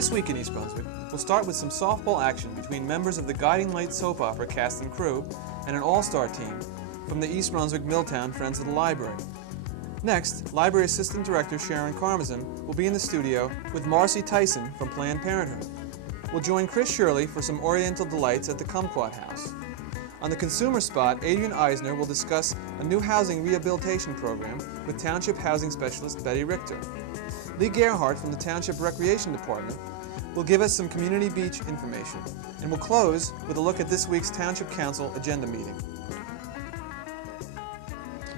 This week in East Brunswick, we'll start with some softball action between members of the Guiding Light soap opera cast and crew and an all-star team from the East Brunswick Milltown Friends of the Library. Next, Library Assistant Director Sharen will be in the studio with Marcy Tyson from Planned Parenthood. We'll join Chris Shirley for some Oriental delights at the Kumquat House. On the consumer spot, Adrian Eisner will discuss a new housing rehabilitation program with Township Housing Specialist Betty Richter. Lee Gerhardt from the Township Recreation Department will give us some community beach information. And we'll close with a look at this week's Township Council agenda meeting.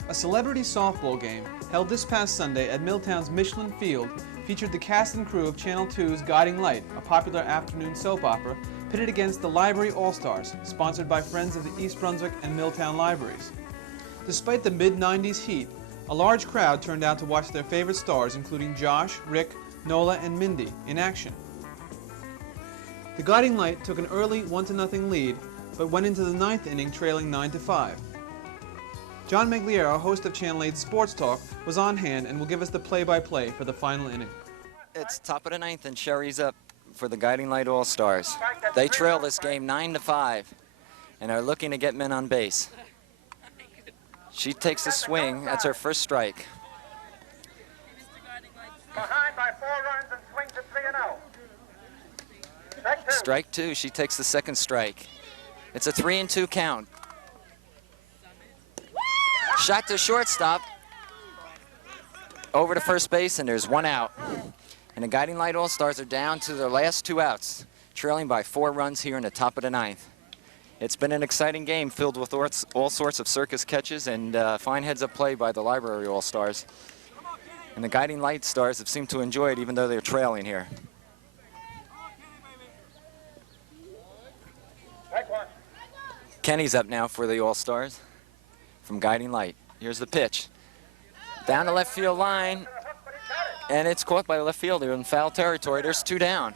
A celebrity softball game held this past Sunday at Milltown's Michelin Field featured the cast and crew of Channel 2's Guiding Light, a popular afternoon soap opera, pitted against the Library All-Stars, sponsored by Friends of the East Brunswick and Milltown Libraries. Despite the mid-90s heat, a large crowd turned out to watch their favorite stars, including Josh, Rick, Nola, and Mindy, in action. The Guiding Light took an early 1-0 lead, but went into the 9th inning trailing 9-5. John Megliero, host of Channel 8 Sports Talk, was on hand and will give us the play-by-play for the final inning. It's top of the 9th and Sherry's up for the Guiding Light All-Stars. They trail this game 9-5 and are looking to get men on base. She takes a swing. That's her first strike. Behind by 4 runs and swings at 3-0. Strike 2. She takes the second strike. It's a 3-2 count. Shot to shortstop. Over to first base, and there's 1 out. And the Guiding Light All-Stars are down to their last 2 outs, trailing by 4 runs here in the top of the 9th. It's been an exciting game filled with all sorts of circus catches and fine heads-up play by the Library All-Stars. And the Guiding Light Stars have seemed to enjoy it even though they're trailing here. Kenny's up now for the All-Stars from Guiding Light. Here's the pitch. Down the left field line, and it's caught by the left fielder in foul territory. There's 2 down.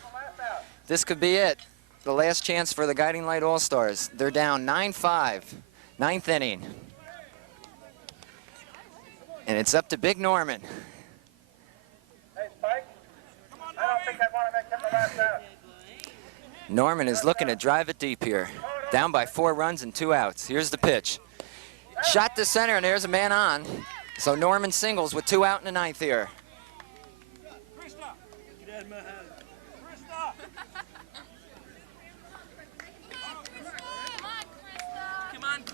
This could be it. The last chance for the Guiding Light All-Stars. They're down 9-5, 9th inning. And it's up to Big Norman. Hey, Spike. I don't think I want to make him the last out. Norman is looking to drive it deep here. Down by 4 runs and 2 outs. Here's the pitch. Shot to center, and there's a man on. So Norman singles with 2 out in the 9th here.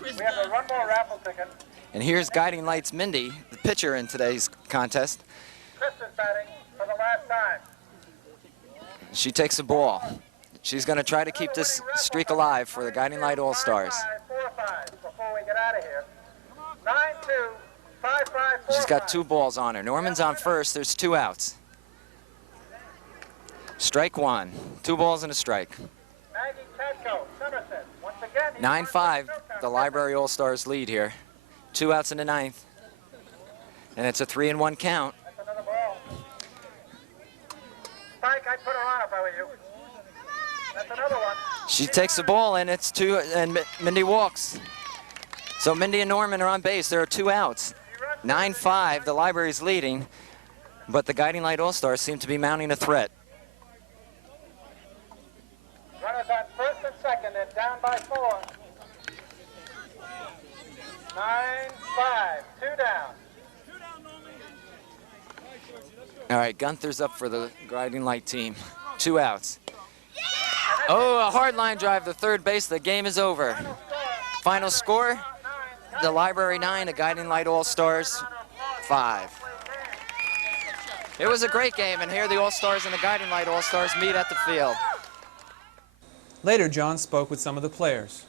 We have a 1 more raffle ticket. And here's Guiding Light's Mindy, the pitcher in today's contest. Chris is batting for the last time. She takes the ball. She's going to try to keep this streak alive for the Guiding Light All-Stars. 5-5 before we get out of here. 9-2, 5-5, 4-5. She's got 2 balls on her. Norman's on first. There's 2 outs. Strike 1. 2 balls and a strike. 9-5, the Library All-Stars lead here. 2 outs in the 9th. And it's a 3-1 count. That's another ball. Spike, I'd put her on if I were you. That's another one. She takes the ball, and it's 2, and Mindy walks. So Mindy and Norman are on base. There are 2 outs. 9-5, the Library's leading, but the Guiding Light All-Stars seem to be mounting a threat. Runners on first and second, and down by 4. 9-5, 2 down. All right, Gunther's up for the Guiding Light team. 2 outs. Oh, a hard line drive to third base. The game is over. Final score, the Library 9, the Guiding Light All-Stars 5. It was a great game, and here the All-Stars and the Guiding Light All-Stars meet at the field. Later, John spoke with some of the players.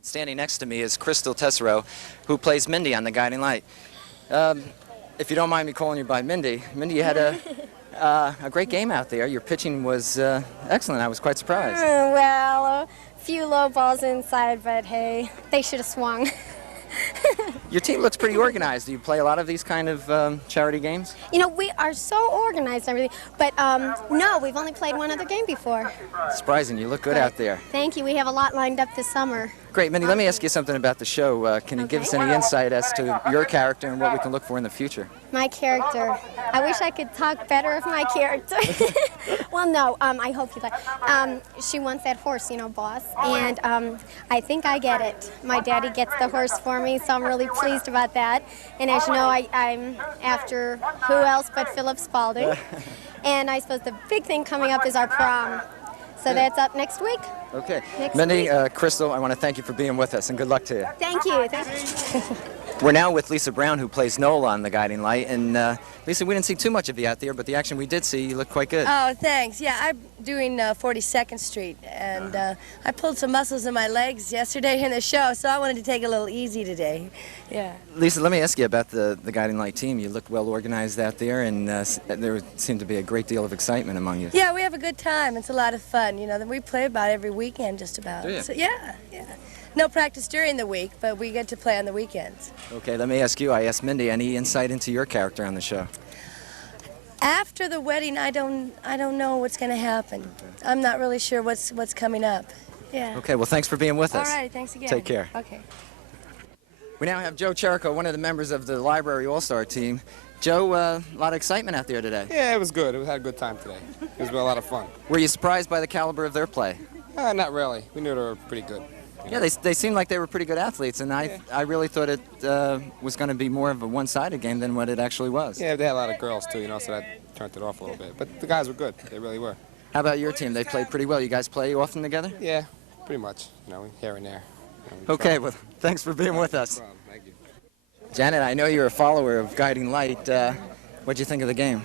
Standing next to me is Crystal Tessero, who plays Mindy on the Guiding Light. If you don't mind me calling you by Mindy, you had a great game out there. Your pitching was excellent. I was quite surprised. Well, a few low balls inside, but hey, they should have swung. Your team looks pretty organized. Do you play a lot of these kind of charity games? You know, we are so organized and everything, but no, we've only played one other game before. Surprising. You look good out there. Thank you. We have a lot lined up this summer. Great, Minnie, let me ask you something about the show. Can you give us any insight as to your character and what we can look for in the future? My character. I wish I could talk better of my character. Well, no, I hope you like. She wants that horse, you know, boss, and I think I get it. My daddy gets the horse for me, so I'm really pleased about that. And as you know, I'm after who else but Philip Spaulding. And I suppose the big thing coming up is our prom. So that's up next week. Okay. Next Minnie, week. Crystal, I want to thank you for being with us, and good luck to you. Thank you. Thank you. We're now with Lisa Brown, who plays Nola on The Guiding Light. And Lisa, we didn't see too much of you out there, but the action we did see, you looked quite good. Oh, thanks. Yeah, I'm doing 42nd Street, and I pulled some muscles in my legs yesterday in the show, so I wanted to take it a little easy today. Yeah. Lisa, let me ask you about the Guiding Light team. You looked well organized out there, and there seemed to be a great deal of excitement among you. Yeah, we have a good time. It's a lot of fun. You know, we play about every weekend, just about. Do you? So, yeah. No practice during the week, but we get to play on the weekends. Okay, let me ask you. I asked Mindy, any insight into your character on the show? After the wedding, I don't know what's going to happen. Okay. I'm not really sure what's coming up. Yeah. Okay, well, thanks for being with us. All right, thanks again. Take care. Okay. We now have Joe Cherico, one of the members of the Library All-Star team. Joe, a lot of excitement out there today. Yeah, it was good. We had a good time today. It was a lot of fun. Were you surprised by the caliber of their play? Not really. We knew they were pretty good. Yeah, they seemed like they were pretty good athletes, and I really thought it was going to be more of a one-sided game than what it actually was. Yeah, they had a lot of girls, too, you know, so that turned it off a little bit. But the guys were good. They really were. How about your team? They played pretty well. You guys play often together? Yeah, pretty much, you know, here and there. Okay, well, thanks for being with us. No problem. Thank you. Janet, I know you're a follower of Guiding Light. What'd you think of the game?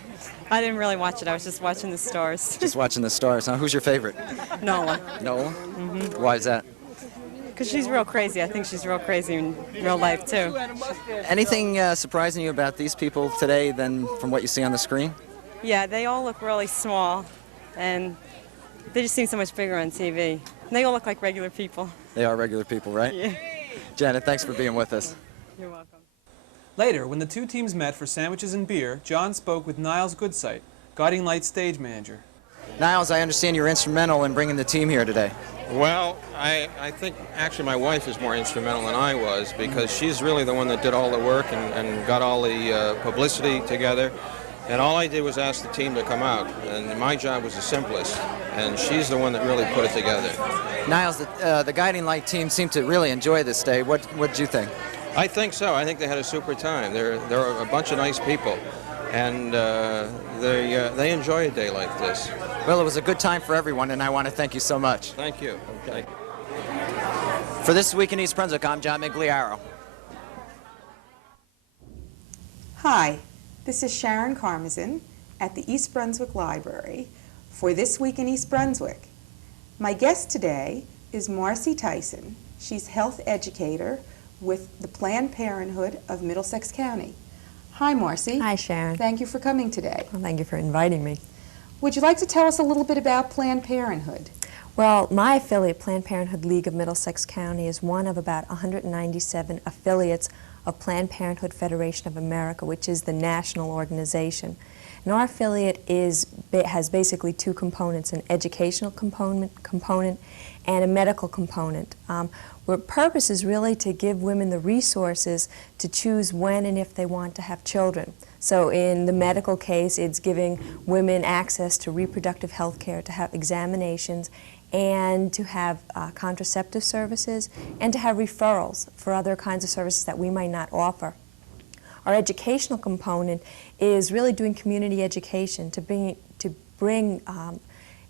I didn't really watch it. I was just watching the stars. Just watching the stars, huh? Who's your favorite? Nola. Nola? Mm-hmm. Why is that? Because she's real crazy. I think she's real crazy in real life, too. Anything surprising you about these people today than from what you see on the screen? Yeah, they all look really small, and they just seem so much bigger on TV. And they all look like regular people. They are regular people, right? Yeah. Janet, thanks for being with us. You're welcome. Later, when the two teams met for sandwiches and beer, John spoke with Niles Goodsight, Guiding Light stage manager. Niles, I understand you're instrumental in bringing the team here today. Well, I think actually my wife is more instrumental than I was, because she's really the one that did all the work and got all the publicity together. And all I did was ask the team to come out, and my job was the simplest, and she's the one that really put it together. Niles, the Guiding Light team seemed to really enjoy this day. What did you think? I think so. I think they had a super time. They're a bunch of nice people, and they enjoy a day like this. Well, it was a good time for everyone, and I want to thank you so much. Thank you. Okay. For This Week in East Brunswick, I'm John Migliaro. Hi, this is Sharen Karmazin at the East Brunswick Library for This Week in East Brunswick. My guest today is Marcy Tyson. She's health educator with the Planned Parenthood of Middlesex County. Hi, Marcy. Hi, Sharon. Thank you for coming today. Well, thank you for inviting me. Would you like to tell us a little bit about Planned Parenthood? Well, my affiliate, Planned Parenthood League of Middlesex County, is one of about 197 affiliates of Planned Parenthood Federation of America, which is the national organization. And our affiliate has basically two components, an educational component and a medical component. Our purpose is really to give women the resources to choose when and if they want to have children. So in the medical case, it's giving women access to reproductive health care, to have examinations, and to have contraceptive services, and to have referrals for other kinds of services that we might not offer. Our educational component is really doing community education to bring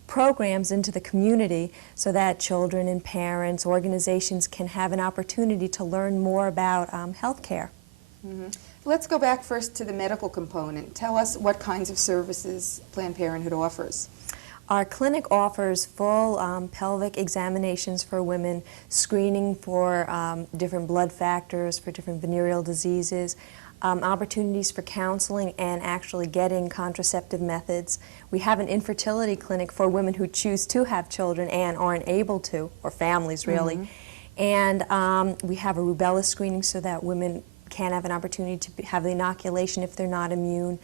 programs into the community so that children and parents, organizations can have an opportunity to learn more about health care. Mm-hmm. Let's go back first to the medical component. Tell us what kinds of services Planned Parenthood offers. Our clinic offers full pelvic examinations for women, screening for different blood factors, for different venereal diseases, opportunities for counseling and actually getting contraceptive methods. We have an infertility clinic for women who choose to have children and aren't able to, or families really. Mm-hmm. And we have a rubella screening so that women can have an opportunity to have the inoculation if they're not immune.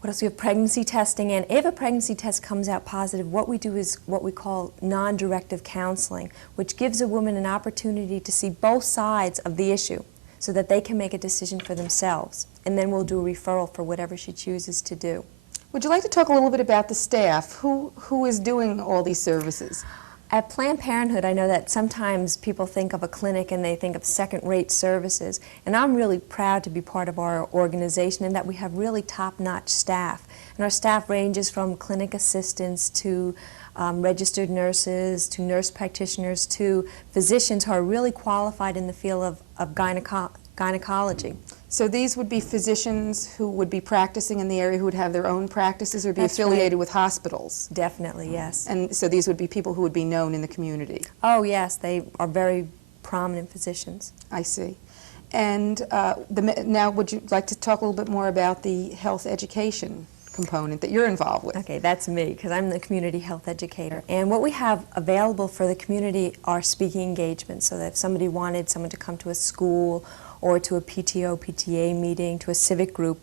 What else? We have pregnancy testing, and if a pregnancy test comes out positive, what we do is what we call non-directive counseling, which gives a woman an opportunity to see both sides of the issue so that they can make a decision for themselves. And then we'll do a referral for whatever she chooses to do. Would you like to talk a little bit about the staff? Who is doing all these services? At Planned Parenthood, I know that sometimes people think of a clinic and they think of second-rate services, and I'm really proud to be part of our organization in that we have really top-notch staff. And our staff ranges from clinic assistants to registered nurses, to nurse practitioners, to physicians who are really qualified in the field of gynecology. So these would be physicians who would be practicing in the area who would have their own practices or be affiliated with hospitals? Definitely, yes. And so these would be people who would be known in the community? Oh, yes. They are very prominent physicians. I see. And now would you like to talk a little bit more about the health education component that you're involved with? Okay, that's me, because I'm the community health educator. And what we have available for the community are speaking engagements, so that if somebody wanted someone to come to a school or to a PTO, PTA meeting, to a civic group,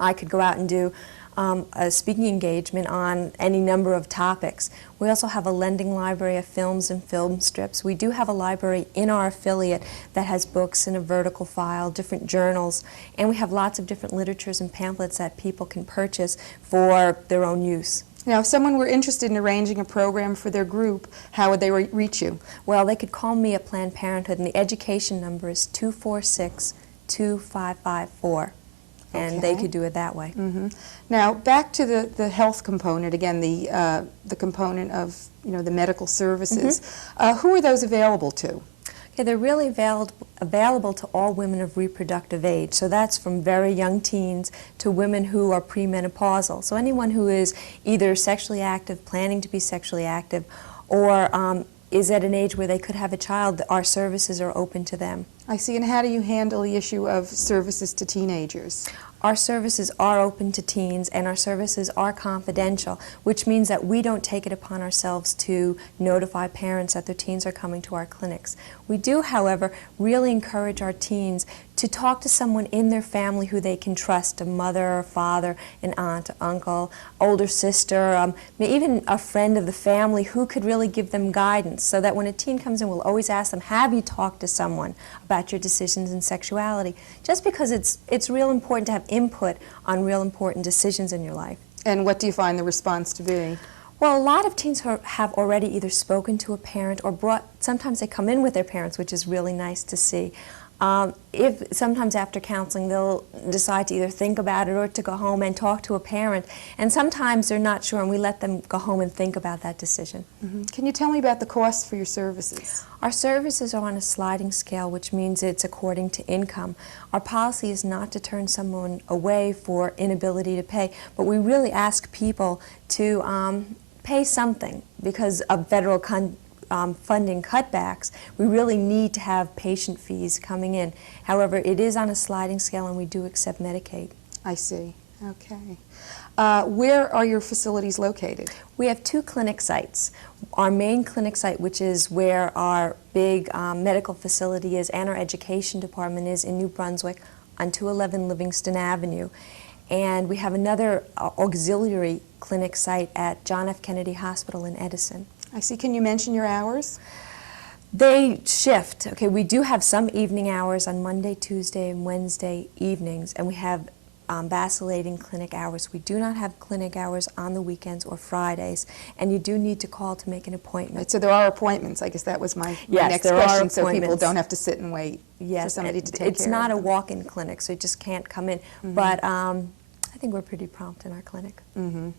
I could go out and do a speaking engagement on any number of topics. We also have a lending library of films and film strips. We do have a library in our affiliate that has books in a vertical file, different journals, and we have lots of different literatures and pamphlets that people can purchase for their own use. Now, if someone were interested in arranging a program for their group, how would they reach you? Well, they could call me at Planned Parenthood, and the education number is 246-2554. And they could do it that way. Mm-hmm. Now, back to the health component, again, the component of, the medical services. Mm-hmm. Who are those available to? Okay, they're really available to all women of reproductive age. So that's from very young teens to women who are premenopausal. So anyone who is either sexually active, planning to be sexually active, or is at an age where they could have a child, our services are open to them. I see. And how do you handle the issue of services to teenagers? Our services are open to teens, and our services are confidential, which means that we don't take it upon ourselves to notify parents that their teens are coming to our clinics. We do, however, really encourage our teens to talk to someone in their family who they can trust, a mother or father, an aunt, uncle, older sister, even a friend of the family who could really give them guidance, so that when a teen comes in, we'll always ask them, have you talked to someone about your decisions in sexuality? Just because it's real important to have input on real important decisions in your life. And what do you find the response to be? Well, a lot of teens have already either spoken to a parent or sometimes they come in with their parents, which is really nice to see. If sometimes after counseling they'll decide to either think about it or to go home and talk to a parent, and sometimes they're not sure and we let them go home and think about that decision. Mm-hmm. Can you tell me about the costs for your services? Our services are on a sliding scale, which means it's according to income. Our policy is not to turn someone away for inability to pay, but we really ask people to pay something because of federal funding cutbacks. We really need to have patient fees coming in. However, it is on a sliding scale and we do accept Medicaid. I see. Okay. Where are your facilities located? We have 2 clinic sites. Our main clinic site, which is where our big medical facility is and our education department is in New Brunswick on 211 Livingston Avenue. And we have another auxiliary clinic site at John F. Kennedy Hospital in Edison. I see. Can you mention your hours? They shift. Okay, we do have some evening hours on Monday, Tuesday, and Wednesday evenings, and we have vacillating clinic hours. We do not have clinic hours on the weekends or Fridays, and you do need to call to make an appointment. Right, so there are appointments. I guess that was my next question, so people don't have to sit and wait for somebody to take care of them. It's not a walk-in clinic, so you just can't come in. Mm-hmm. But I think we're pretty prompt in our clinic. Mm-hmm.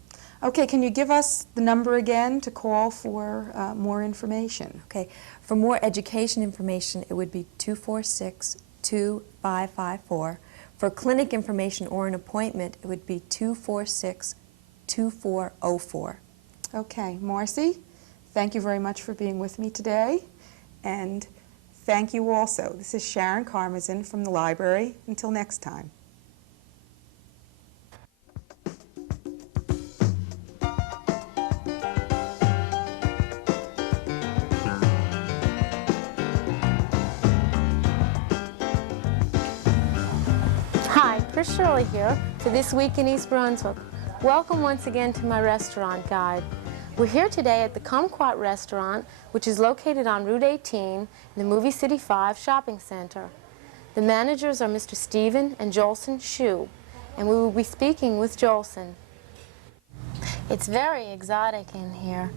Okay, can you give us the number again to call for more information? Okay, for more education information, it would be 246-2554. For clinic information or an appointment, it would be 246-2404. Okay, Marcy, thank you very much for being with me today, and thank you also. This is Sharen Karmazin from the library. Until next time. Chris Shirley here for This Week in East Brunswick. Welcome once again to my restaurant guide. We're here today at the Kumquat restaurant, which is located on Route 18 in the Movie City 5 shopping center. The managers are Mr. Stephen and Jolson Shue, and we will be speaking with Jolson. It's very exotic in here.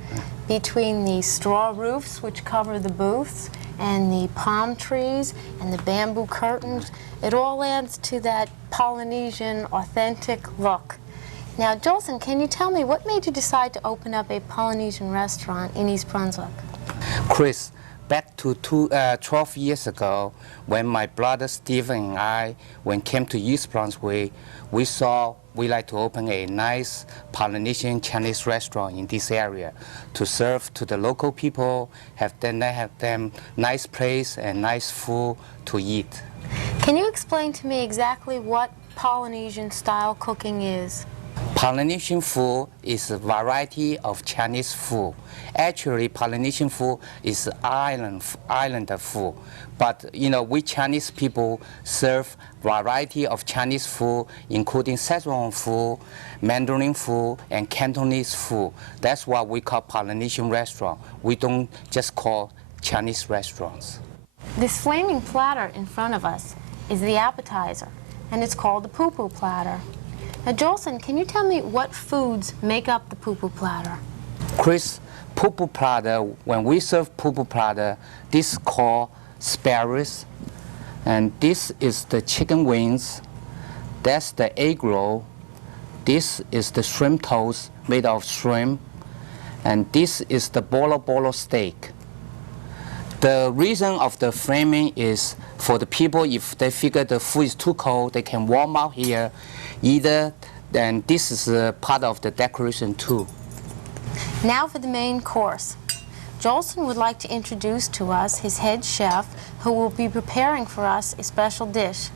Between the straw roofs which cover the booths and the palm trees and the bamboo curtains, it all adds to that Polynesian authentic look. Now, Jolson, can you tell me what made you decide to open up a Polynesian restaurant in East Brunswick? Chris, back to 12 years ago, when my brother Stephen and I came to East Brunswick, we saw we like to open a nice Polynesian Chinese restaurant in this area to serve to the local people, have them nice place and nice food to eat. Can you explain to me exactly what Polynesian style cooking is? Polynesian food is a variety of Chinese food. Actually, Polynesian food is islander food. But, you know, we Chinese people serve variety of Chinese food, including Szechuan food, Mandarin food, and Cantonese food. That's what we call Polynesian restaurant. We don't just call Chinese restaurants. This flaming platter in front of us is the appetizer, and it's called the poo-poo platter. Now, Jolson, can you tell me what foods make up the poo-poo platter? Chris, poo-poo platter, when we serve poo-poo platter, this is called spare ribs, and this is the chicken wings, that's the egg roll, this is the shrimp toast made of shrimp, and this is the bolo steak. The reason of the framing is for the people, if they figure the food is too cold, they can warm out here. Either, then this is a part of the decoration too. Now for the main course. Jolson would like to introduce to us his head chef, who will be preparing for us a special dish.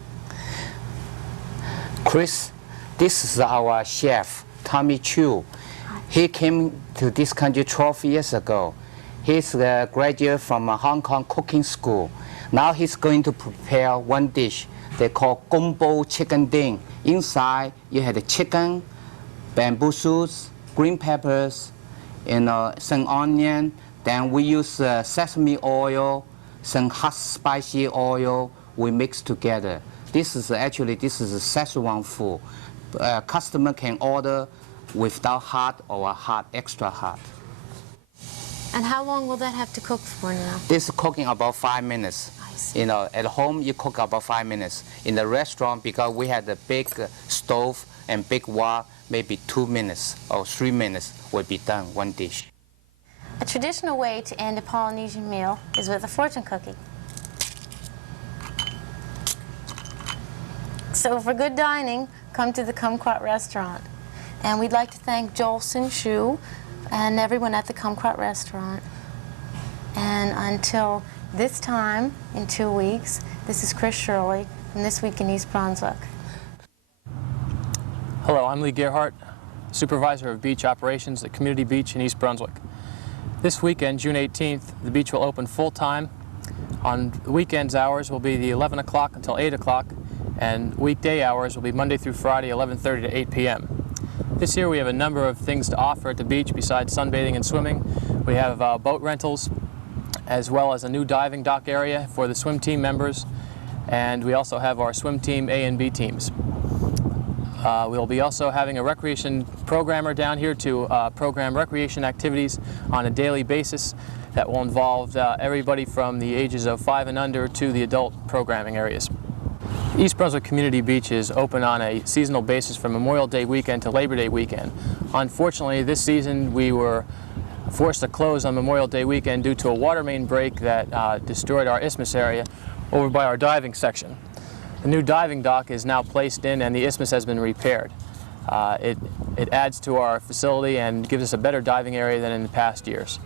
Chris, this is our chef, Tommy Chu. He came to this country 12 years ago. He's a graduate from a Hong Kong cooking school. Now he's going to prepare one dish they call gumbo chicken ding. Inside, you have the chicken, bamboo shoots, green peppers, some onion. Then we use sesame oil, some hot spicy oil. We mix together. This is a Szechuan food. Customer can order without hot or hot, extra hot. And how long will that have to cook for now? This is cooking about 5 minutes. You know, at home you cook about 5 minutes. In the restaurant, because we had a big stove and big wok, maybe 2 minutes or 3 minutes will be done, one dish. A traditional way to end a Polynesian meal is with a fortune cookie. So for good dining, come to the Kumquat restaurant. And we'd like to thank Jolson Shue and everyone at the Kumquat restaurant. And until this time, in 2 weeks, this is Chris Shirley from This Week in East Brunswick. Hello, I'm Lee Gerhardt, Supervisor of Beach Operations at Community Beach in East Brunswick. This weekend, June 18th, the beach will open full-time. On weekends, hours will be the 11 o'clock until 8 o'clock, and weekday hours will be Monday through Friday, 11:30 to 8 p.m. This year we have a number of things to offer at the beach besides sunbathing and swimming. We have boat rentals, as well as a new diving dock area for the swim team members, and we also have our swim team A and B teams. We'll be also having a recreation programmer down here to program recreation activities on a daily basis that will involve everybody from the ages of 5 and under to the adult programming areas. East Brunswick Community Beach is open on a seasonal basis from Memorial Day weekend to Labor Day weekend. Unfortunately, this season we were forced to close on Memorial Day weekend due to a water main break that destroyed our isthmus area over by our diving section. The new diving dock is now placed in and the isthmus has been repaired. It adds to our facility and gives us a better diving area than in the past years.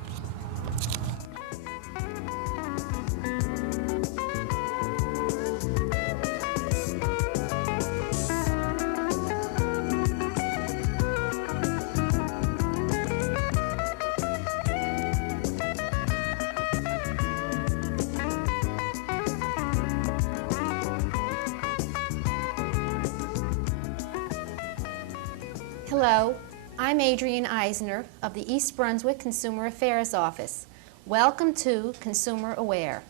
Hello, I'm Adrienne Eisner of the East Brunswick Consumer Affairs Office. Welcome to Consumer Aware.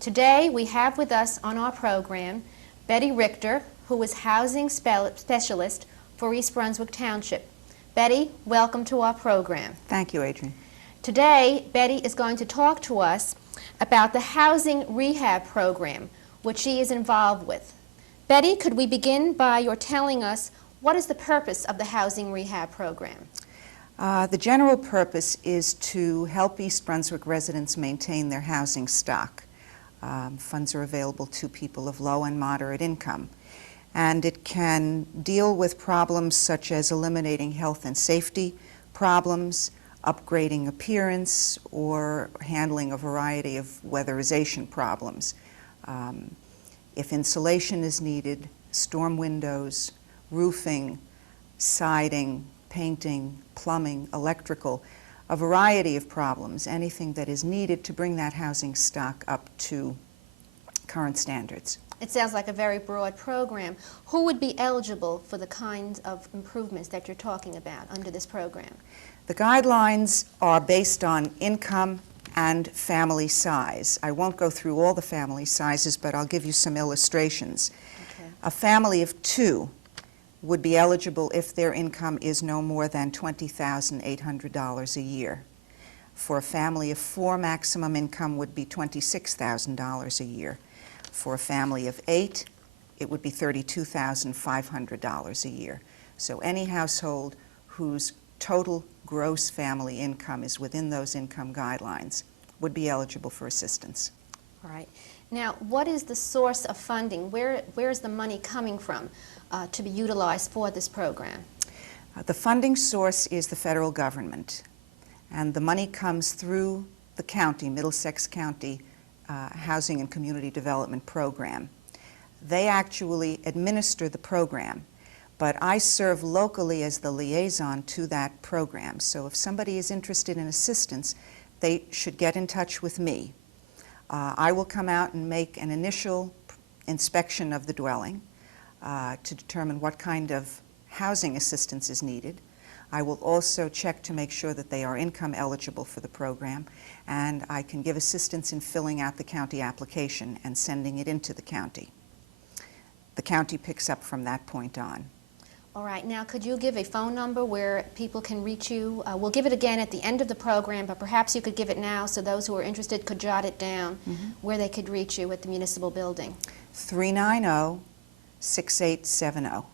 Today we have with us on our program Betty Richter, who is Housing Specialist for East Brunswick Township. Betty, welcome to our program. Thank you, Adrienne. Today, Betty is going to talk to us about the Housing Rehab program, which she is involved with. Betty, could we begin by your telling us what is the purpose of the Housing Rehab program? The general purpose is to help East Brunswick residents maintain their housing stock. Funds are available to people of low and moderate income. And it can deal with problems such as eliminating health and safety problems, upgrading appearance, or handling a variety of weatherization problems. If insulation is needed, storm windows, roofing, siding, painting, plumbing, electrical, a variety of problems, anything that is needed to bring that housing stock up to current standards. It sounds like a very broad program. Who would be eligible for the kinds of improvements that you're talking about under this program? The guidelines are based on income and family size. I won't go through all the family sizes, but I'll give you some illustrations. Okay. A family of 2 would be eligible if their income is no more than $20,800 a year. For a family of 4, maximum income would be $26,000 a year. For a family of 8, it would be $32,500 a year. So any household whose total gross family income is within those income guidelines would be eligible for assistance. All right. Now, what is the source of funding? Where is the money coming from to be utilized for this program? The funding source is the federal government, and the money comes through the county, Middlesex County Housing and Community Development Program. They actually administer the program, but I serve locally as the liaison to that program. So if somebody is interested in assistance, they should get in touch with me. I will come out and make an initial inspection of the dwelling to determine what kind of housing assistance is needed. I will also check to make sure that they are income eligible for the program, and I can give assistance in filling out the county application and sending it into the county. The county picks up from that point on. All right. Now, could you give a phone number where people can reach you? We'll give it again at the end of the program, but perhaps you could give it now so those who are interested could jot it down, where they could reach you at the municipal building. 390-6870.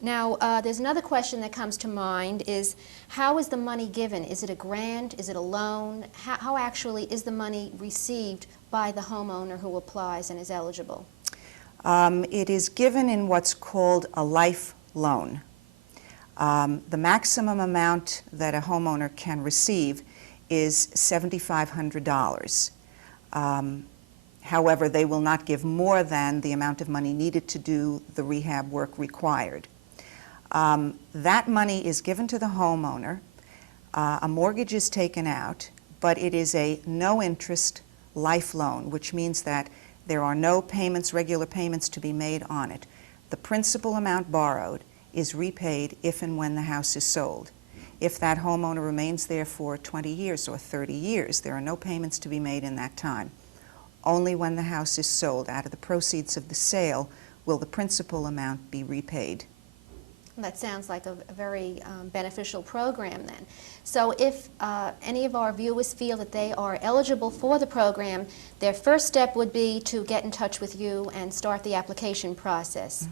Now, there's another question that comes to mind is, how is the money given? Is it a grant? Is it a loan? How actually is the money received by the homeowner who applies and is eligible? It is given in what's called a life loan. The maximum amount that a homeowner can receive is $7,500. However, they will not give more than the amount of money needed to do the rehab work required. That money is given to the homeowner. A mortgage is taken out, but it is a no-interest life loan, which means that there are no payments, regular payments to be made on it. The principal amount borrowed is repaid if and when the house is sold. If that homeowner remains there for 20 years or 30 years, there are no payments to be made in that time. Only when the house is sold, out of the proceeds of the sale, will the principal amount be repaid. That sounds like a very beneficial program then. So if any of our viewers feel that they are eligible for the program, their first step would be to get in touch with you and start the application process.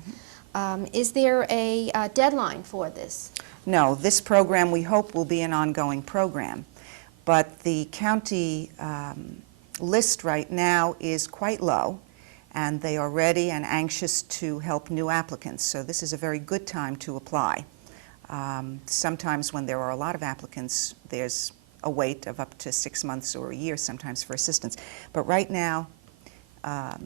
Is there a deadline for this? No, this program we hope will be an ongoing program, but the county list right now is quite low, and they are ready and anxious to help new applicants. So this is a very good time to apply. Sometimes when there are a lot of applicants, there's a wait of up to 6 months or a year sometimes for assistance. But right now,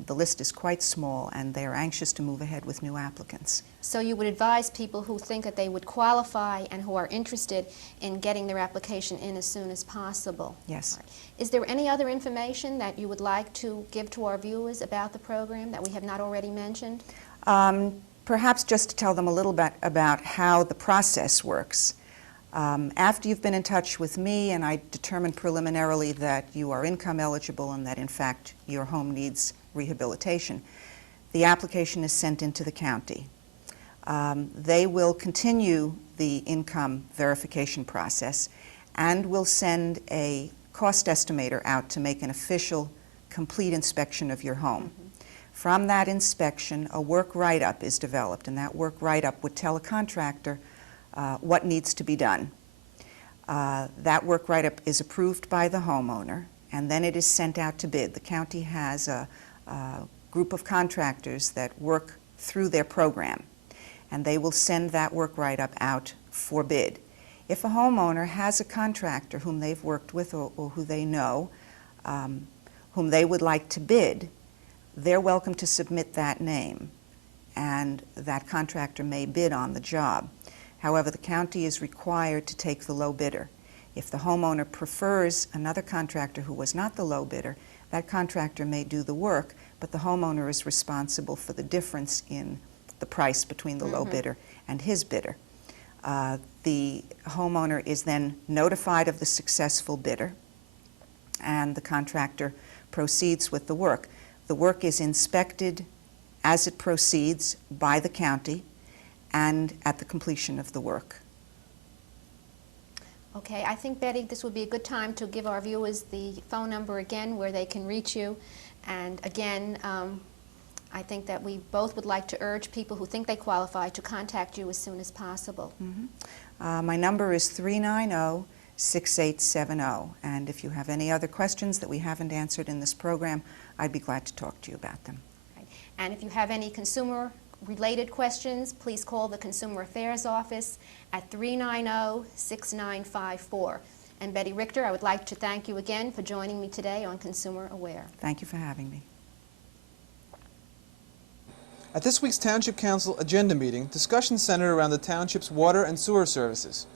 the list is quite small, and they're anxious to move ahead with new applicants. So you would advise people who think that they would qualify and who are interested in getting their application in as soon as possible? Yes. Right. Is there any other information that you would like to give to our viewers about the program that we have not already mentioned? perhaps just to tell them a little bit about how the process works. After you've been in touch with me and I determine preliminarily that you are income eligible and that in fact your home needs rehabilitation, the application is sent into the county. They will continue the income verification process and will send a cost estimator out to make an official, complete inspection of your home. From that inspection, a work write-up is developed, and that work write-up would tell a contractor what needs to be done. That work write-up is approved by the homeowner, and then it is sent out to bid. The county has a group of contractors that work through their program, and they will send that work write-up out for bid. If a homeowner has a contractor whom they've worked with or who they know, whom they would like to bid, they're welcome to submit that name, and that contractor may bid on the job. However, the county is required to take the low bidder. If the homeowner prefers another contractor who was not the low bidder, that contractor may do the work, but the homeowner is responsible for the difference in the price between the low bidder and his bidder. The homeowner is then notified of the successful bidder, and the contractor proceeds with the work. The work is inspected as it proceeds by the county and at the completion of the work. Okay, I think, Betty, this would be a good time to give our viewers the phone number again where they can reach you. And again, I think that we both would like to urge people who think they qualify to contact you as soon as possible. My number is 390-6870, and if you have any other questions that we haven't answered in this program, I'd be glad to talk to you about them. Right. And if you have any consumer-related questions, please call the Consumer Affairs Office at 390-6954. And Betty Richter, I would like to thank you again for joining me today on Consumer Aware. Thank you for having me. At this week's Township Council agenda meeting, discussion centered around the township's water and sewer services.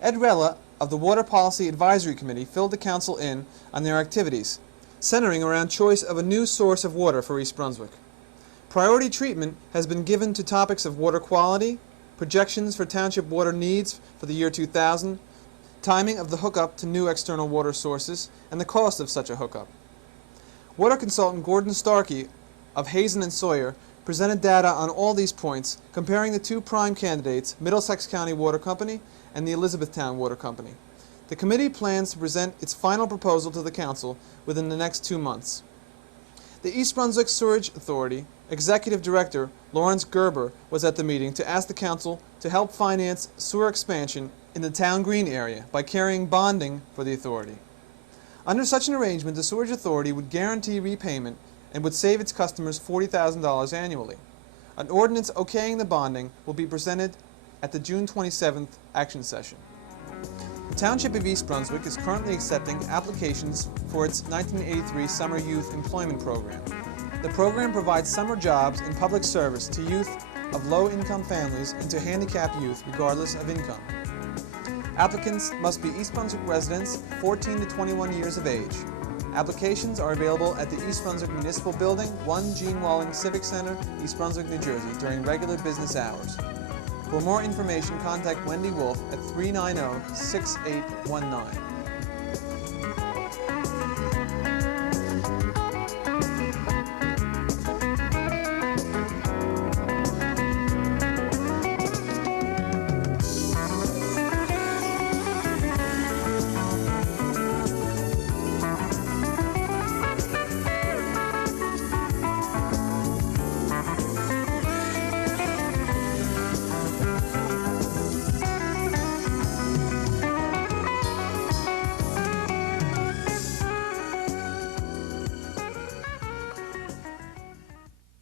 Ed Rella of the Water Policy Advisory Committee filled the council in on their activities, centering around choice of a new source of water for East Brunswick. Priority treatment has been given to topics of water quality, projections for township water needs for the year 2000, timing of the hookup to new external water sources, and the cost of such a hookup. Water consultant Gordon Starkey of Hazen and Sawyer presented data on all these points, comparing the two prime candidates, Middlesex County Water Company and the Elizabethtown Water Company. The committee plans to present its final proposal to the council within the next 2 months. The East Brunswick Sewerage Authority Executive Director Lawrence Gerber was at the meeting to ask the council to help finance sewer expansion in the Town Green area by carrying bonding for the authority. Under such an arrangement, the Sewerage Authority would guarantee repayment and would save its customers $40,000 annually. An ordinance okaying the bonding will be presented at the June 27th action session. The Township of East Brunswick is currently accepting applications for its 1983 Summer Youth Employment Program. The program provides summer jobs in public service to youth of low-income families and to handicapped youth regardless of income. Applicants must be East Brunswick residents 14 to 21 years of age. Applications are available at the East Brunswick Municipal Building, 1 Gene Walling Civic Center, East Brunswick, New Jersey, during regular business hours. For more information, contact Wendy Wolf at 390-6819.